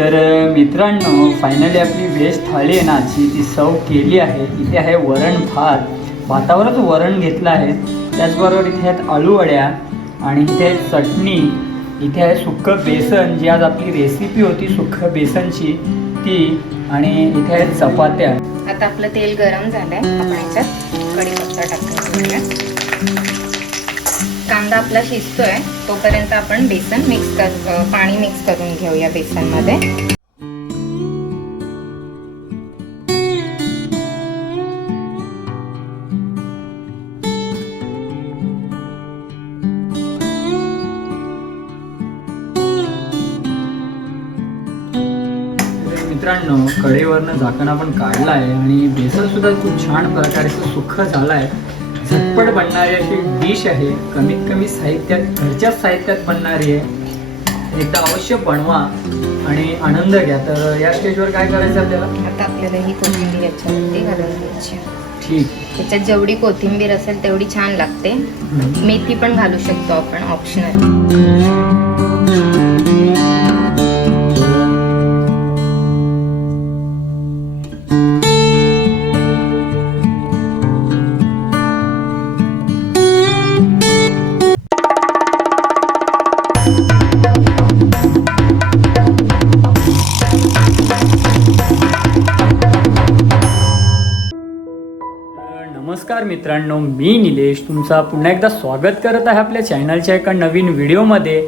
तर मित्रांनो फायनली आपली व्हेज थाळी आहे ना आजची ती सर्व केली आहे. इथे आहे वरण भात. भातावरच वरण घेतलं आहे. त्याचबरोबर इथे आहेत आळूवड्या आणि इथे आहे चटणी. इथे आहे सुक्कं बेसन जी आज आपली रेसिपी होती सुक्कं बेसनची ती. आणि इथे आहेत चपात्या. आता आपलं तेल गरम झालंय. आपण याच्यात कढीपत्ता टाकायचा कांदा आपला शिजतोय तोपर्यंत आपण बेसन मिक्स कर पाणी मिक्स करून घेऊया बेसनमध्ये. मध्ये मित्रांनो कडेवरनं झाकण आपण काढलं आहे आणि बेसन सुद्धा खूप छान प्रकारे सुख सुखं झालं आहे झटपट बनणारी अशी डिश आहे. कमीत कमी साहित्यात घरच्याच साहित्यात बनणारी आहे. एकदा अवश्य बनवा आणि आनंद घ्या. तर या स्टेजवर काय करायचं आपल्याला? आता आपल्याला ही कोथिंबीर घालून घ्यायची ठीक. त्याच्यात जेवढी कोथिंबीर असेल तेवढी छान लागते. हम्म. मेथी पण घालू शकतो आपण ऑप्शनल मित्रांनो मी निलेश तुमचा पुन्हा एकदा स्वागत करत आहे आपल्या चॅनलच्या एका नवीन व्हिडिओमध्ये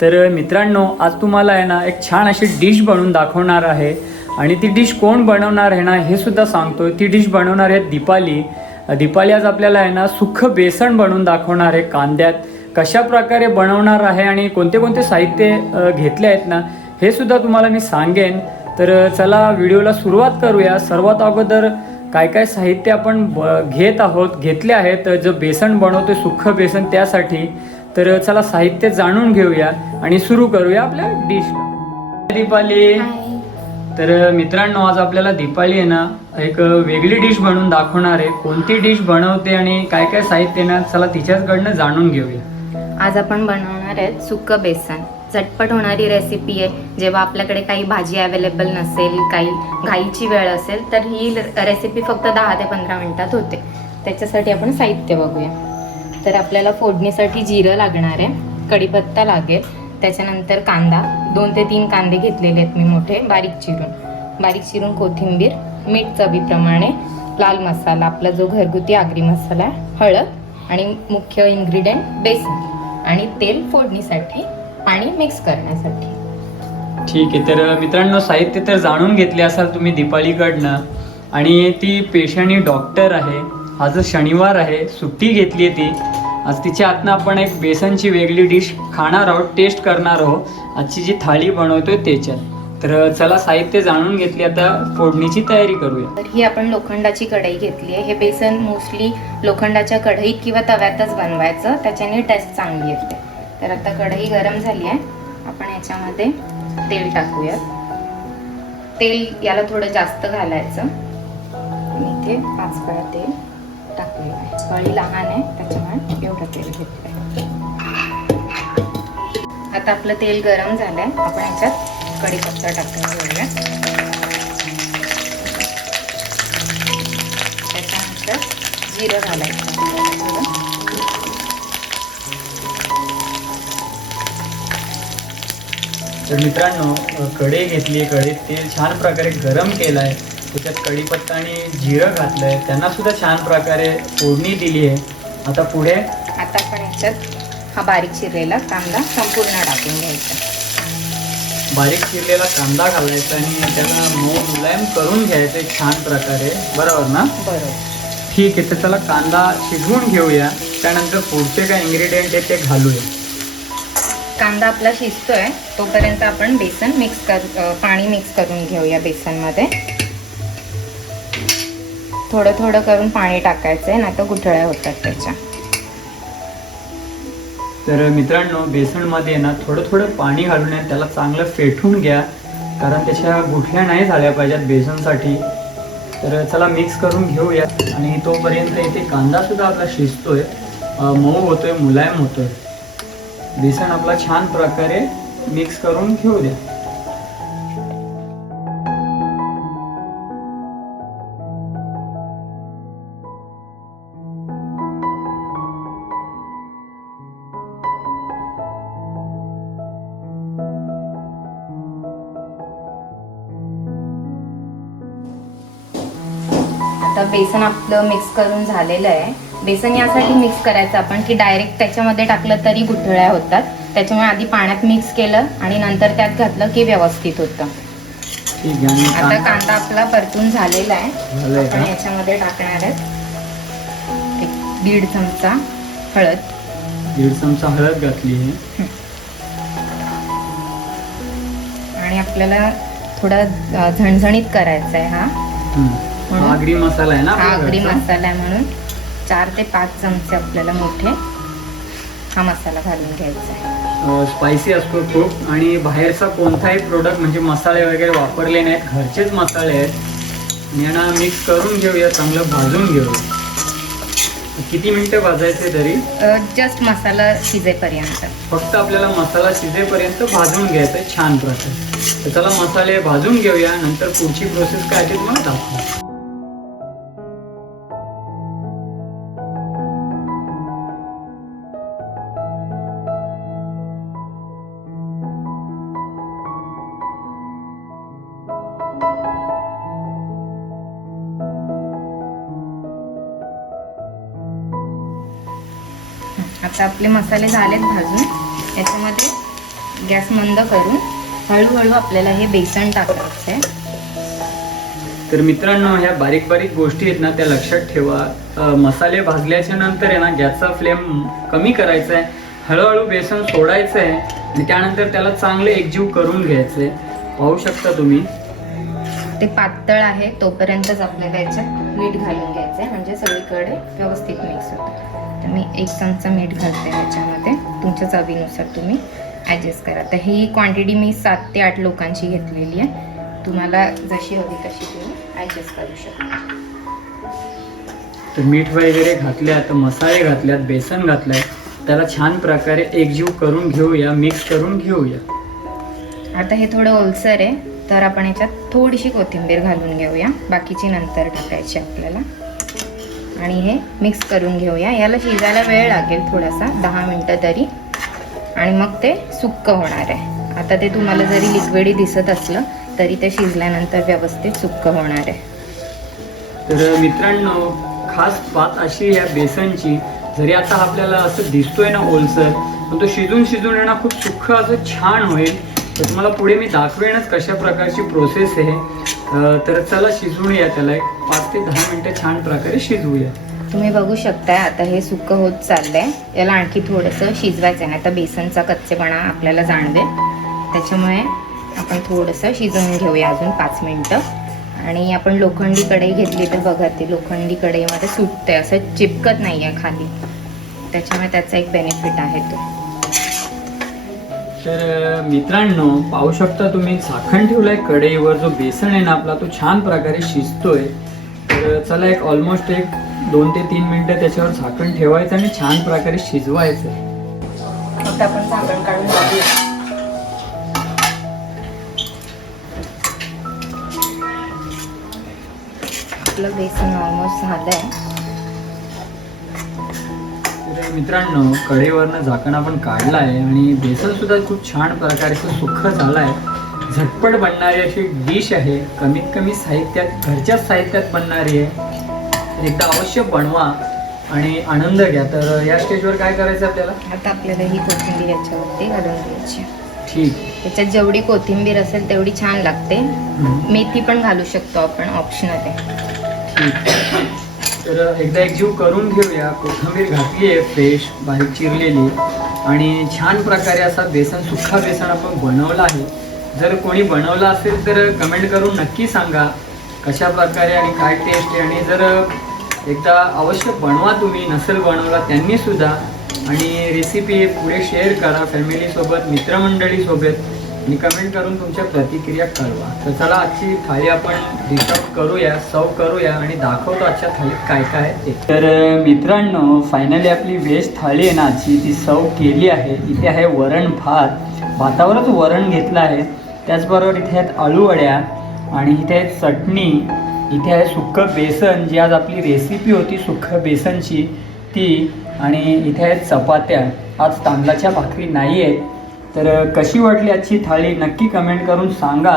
तर मित्रांनो आज तुम्हाला आहे ना एक छान अशी डिश बनवून दाखवणार आहे. आणि ती डिश कोण बनवणार आहे ना हे सुद्धा सांगतोय. ती डिश बनवणार आहे दीपाली. दीपाली आज आपल्याला आहे ना सुख बेसन बनवून दाखवणार आहे कांद्यात. कशा प्रकारे बनवणार आहे आणि कोणते कोणते साहित्य घेतले आहेत ना हे सुद्धा तुम्हाला मी सांगेन. तर चला व्हिडिओला सुरुवात करूया. सर्वात अगोदर काय काय साहित्य आपण ब- घेत आहोत घेतले आहेत जो बेसन बनवतो सुख बेसन त्यासाठी तर चला साहित्य जाणून घेऊया आणि सुरू करूया आपल्या डिशला दीपाली. तर मित्रांनो आज आपल्याला दीपाली आहे ना एक वेगळी डिश बनवून दाखवणार आहे. कोणती डिश बनवते आणि काय काय साहित्य ना चला तिच्याचकडनं जाणून घेऊया. आज आपण बनवणार आहेत सुकं बेसन. झटपट होणारी रेसिपी आहे. जेव्हा आपल्याकडे काही भाजी अवेलेबल नसेल काही घाईची वेळ असेल तर ही रेसिपी फक्त दहा ते पंधरा मिनटात होते. त्याच्यासाठी आपण साहित्य बघूया. तर आपल्याला फोडणीसाठी जिरं लागणार आहे. कढीपत्ता लागेल. त्याच्यानंतर कांदा. दोन ते तीन कांदे घेतलेले आहेत मी मोठे. बारीक चिरून. बारीक चिरून कोथिंबीर मीठ चवीप्रमाणे लाल मसाला आपला जो घरगुती आगरी मसाला आहे हळद आणि मुख्य इन्ग्रेडियंट बेसन आणि तेल फोडणीसाठी पाणी मिक्स करण्यासाठी. ठीक आहे तर मित्रांनो साहित्य तर जाणून घेतले असाल तुम्ही दीपालीकडनं. आणि ती पेशाणी डॉक्टर आहे. आज शनिवार आहे सुट्टी घेतली आहे ती. आज तिच्या आतनं आपण एक बेसनची वेगळी डिश खाणार आहोत टेस्ट करणार आहोत. आजची जी थाळी बनवतोय त्याच्यात. तर चला साहित्य जाणून घेतली. आता फोडणीची तयारी करूया. तर ही आपण लोखंडाची कढई घेतली आहे. हे बेसन मोस्टली लोखंडाच्या कढईत किंवा तव्यातच बनवायचं. त्याच्याने टेस्ट चांगली येते. तर आता कढई गरम झाली आहे. आपण याच्यामध्ये तेल टाकूयात. तेल याला थोडं जास्त घालायचं. इथे पाच कळा तेल टाकूया कळी लहान आहे त्याच्यामुळे एवढं तेल घेतलंय. आता आपलं तेल गरम झालंय. आपण याच्यात कढीपत्ता टाकून घेऊया त्याच्यानंतर जिरं घालायचं तर मित्रांनो कढई घेतली आहे. कढईत तेल छान प्रकारे गरम केलं आहे त्याच्यात कढीपत्ता आणि जिरं घातलं आहे त्यांना सुद्धा छान प्रकारे फोडणी दिली आहे. आता पुढे आता आपण याच्यात हा बारीक चिरलेला कांदा संपूर्ण टाकून घ्यायचा. बारीक चिरलेला कांदा घालायचा आणि त्याला मऊ मुलायम करून घ्यायचं एक छान प्रकारे. बरोबर ना? बरोबर. ठीक आहे तर त्याला कांदा शिजवून घेऊया. त्यानंतर पुढचे काय इन्ग्रेडियंट आहे ते घालूया. कांदा आपला शिजतोय तोपर्यंत आपण बेसन मिक्स कर अ, पाणी मिक्स करून घेऊया बेसनमध्ये. थोडं थोडं करून पाणी टाकायचं आहे नाही तर गुठळ्या होतात त्याच्या. तर मित्रांनो बेसनमध्ये ना थोडं थोडं पाणी घालून आहे त्याला चांगलं फेटून घ्या. कारण त्याच्या गुठल्या नाही झाल्या पाहिजेत बेसनसाठी. तर चला मिक्स करून घेऊया. आणि तोपर्यंत इथे कांदासुद्धा आपला शिजतोय. मऊ होतोय मुलायम होतोय. बेसन आपला छान प्रकारे मिक्स करून घेऊ द्या आता बेसन आपलं मिक्स करून झालेलं आहे. बेसन यासाठी मिक्स करायचं आपण की डायरेक्ट त्याच्यामध्ये टाकलं तरी गुठळ्या होतात. त्याच्यामुळे आधी पाण्यात मिक्स केलं आणि नंतर त्यात घातलं की व्यवस्थित होतं. आहे आता कांदा? आपला परतून झालेला आहे. आपण याच्यामध्ये टाकणार आहेत एक दीड चमचा हळद. दीड चमचा हळद घातली आहे. आणि आपल्याला थोडा झणझणीत करायचा आहे? हा आगरी मसाला आहे ना आगरी घरचा? मसाला आहे म्हणून चार ते पाच चमचे आपल्याला मोठे हा मसाला घालून घ्यायचा आहे. स्पायसी असतो खूप आणि बाहेरचा कोणताही प्रोडक्ट म्हणजे मसाले वगैरे वापरले नाहीत. घरचेच मसाले आहेत. यांना मिक्स करून घेऊया. चांगलं भाजून घेऊया किती मिनिटं भाजायचे तरी? जस्ट मसाला शिजेपर्यंत. फक्त आपल्याला मसाला शिजेपर्यंत भाजून घ्यायचं आहे छान प्रकारे. तर चला मसाले भाजून घेऊया. नंतर पुढची प्रोसेस काय ते तुम्हाला दाखवू. आता आपले मसाले झालेत भाजून. याच्यामध्ये गॅस मंद करून हळूहळू आपल्याला हे बेसन टाकायचं आहे तर मित्रांनो ह्या बारीक बारीक गोष्टी आहेत ना त्या लक्षात ठेवा. अ, मसाले भाजल्याच्या नंतर आहे ना गॅसचा फ्लेम कमी करायचा आहे हळूहळू बेसन सोडायचं आहे आणि त्यानंतर त्याला चांगले एकजीव करून घ्यायचं आहे पाहू शकता तुम्ही? ते पातळ आहे तोपर्यंतच आपल्याला याच्यात मीठ घालून घ्यायचं आहे. म्हणजे सगळीकडे व्यवस्थित मिक्स होतं. तर मी एक चमचा मीठ घालते त्याच्यामध्ये तुमच्या चवीनुसार तुम्ही ॲडजस्ट करा. तर ही क्वांटिटी मी सात ते आठ लोकांची घेतलेली आहे. तुम्हाला जशी हवी तशी तुम्ही ॲडजस्ट करू शकता. तर मीठ वगैरे घातल्या तर मसाले घातल्यात बेसन घातलंय. त्याला छान प्रकारे एकजीव करून घेऊया मिक्स करून घेऊया. आता हे थोडं ओलसर आहे. तर आपण याच्यात थोडीशी कोथिंबीर घालून घेऊया. बाकीची नंतर टाकायची आपल्याला. आणि हे मिक्स करून घेऊया. याला शिजायला वेळ लागेल थोडासा दहा मिनटं तरी. आणि मग ते सुक्क होणार आहे. आता ते तुम्हाला जरी लिक्विडी दिसत असलं तरी ते शिजल्यानंतर व्यवस्थित सुक्क होणार आहे. तर मित्रांनो खास बात अशी या बेसनची. जरी आता आपल्याला असं दिसतोय ना ओलसर पण तो शिजून शिजून येणं खूप सुख असं छान होईल. तर तुम्हाला पुढे मी दाखवेनच कशा प्रकारची प्रोसेस आहे. तर चला शिजवून या त्याला. एक पाच ते दहा मिनटं छान प्रकारे शिजवूया. तुम्ही बघू शकताय आता हे सुकं होत चाललंय. याला आणखी थोडंसं शिजवायचं आहे. नाही बेसनचा कच्चेपणा आपल्याला जाणवेल. त्याच्यामुळे आपण थोडंसं शिजवून घेऊया अजून पाच मिनटं. आणि आपण लोखंडी कढई घेतली तर बघा ते लोखंडी कढईमध्ये सुटते असं चिपकत नाही आहे खाली. त्याच्यामुळे त्याचा एक बेनिफिट आहे तो. तर मित्रांनो पाहू शकता तुम्ही झाकण आहे कढईवर. जो बेसन आहे ना आपला तो छान प्रकारे शिजतोय. तर चला एक ऑलमोस्ट एक दोन ते तीन मिनटं त्याच्यावर झाकण ठेवायचं आणि छान प्रकारे शिजवायचं. आपण झाकण काढून बघूया आपलं बेसन ऑलमोस्ट झालं आहे मित्रांनो कढईवरनं झाकण आपण काढलं आहे आणि बेसन सुद्धा खूप छान प्रकारे असं सुख झालं आहे झटपट बनणारी अशी डिश आहे. कमीत कमी साहित्यात घरच्याच साहित्यात बनणारी आहे. एकदा अवश्य बनवा आणि आनंद घ्या. तर या स्टेजवर काय करायचं आपल्याला? आता आपल्याला ही कोथिंबीर याच्यावरती घालून द्यायची ठीक. त्याच्यात जेवढी कोथिंबीर असेल तेवढी छान लागते. मेथी पण घालू शकतो आपण ऑप्शनल आहे. ठीक. तर एकदा एकजीव करून घेऊया. कोथिंबीर घातली आहे फ्रेश बारीक चिरलेली. आणि छान प्रकारे असा बेसन सुक्का बेसन आपण बनवला आहे. जर कोणी बनवला असेल तर कमेंट करून नक्की सांगा कशा प्रकारे आणि काय टेस्ट आहे. आणि जर एकदा अवश्य बनवा तुम्ही नसेल बनवला त्यांनी सुद्धा. आणि रेसिपी पुढे शेअर करा फॅमिलीसोबत मित्रमंडळीसोबत आणि कमेंट करून तुमच्या प्रतिक्रिया कळवा. तर चला आजची थाळी आपण डिश आउट करूया सर्व करूया आणि दाखवतो आजच्या थाळीत काय काय आहे ते. तर मित्रांनो फायनली आपली व्हेज थाळी आहे ना आजची ती सर्व केली आहे. इथे आहे वरण भात. भातावरच वरण घेतलं आहे. त्याचबरोबर इथे आहेत आळूवड्या आणि इथे आहे चटणी. इथे आहे सुक्कं बेसन जी आज आपली रेसिपी होती सुक्कं बेसनची ती. आणि इथे आहेत चपात्या. आज तांदळाच्या भाकरी नाही आहेत तर कशी वाटली आजची थाळी? नक्की कमेंट करून सांगा.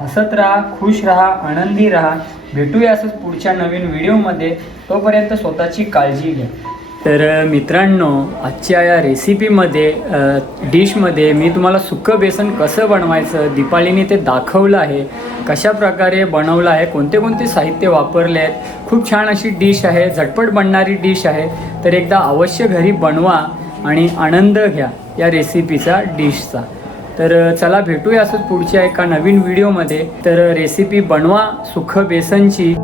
हसत राहा खुश राहा आनंदी राहा. भेटूया असंच पुढच्या नवीन व्हिडिओमध्ये. तोपर्यंत स्वतःची काळजी घ्या. तर मित्रांनो आजच्या या रेसिपीमध्ये डिशमध्ये मी तुम्हाला सुक्कं बेसन कसं बनवायचं दीपालीने ते दाखवलं आहे. कशा प्रकारे बनवलं आहे कोणते कोणते साहित्य वापरले आहेत. खूप छान अशी डिश आहे झटपट बनणारी डिश आहे. तर एकदा अवश्य घरी बनवा. आणि आनंद घ्या या रेसिपीचा डिशचा तर चला भेटूया असंच पुढच्या एका नवीन व्हिडिओमध्ये तर रेसिपी बनवा सुख बेसनची.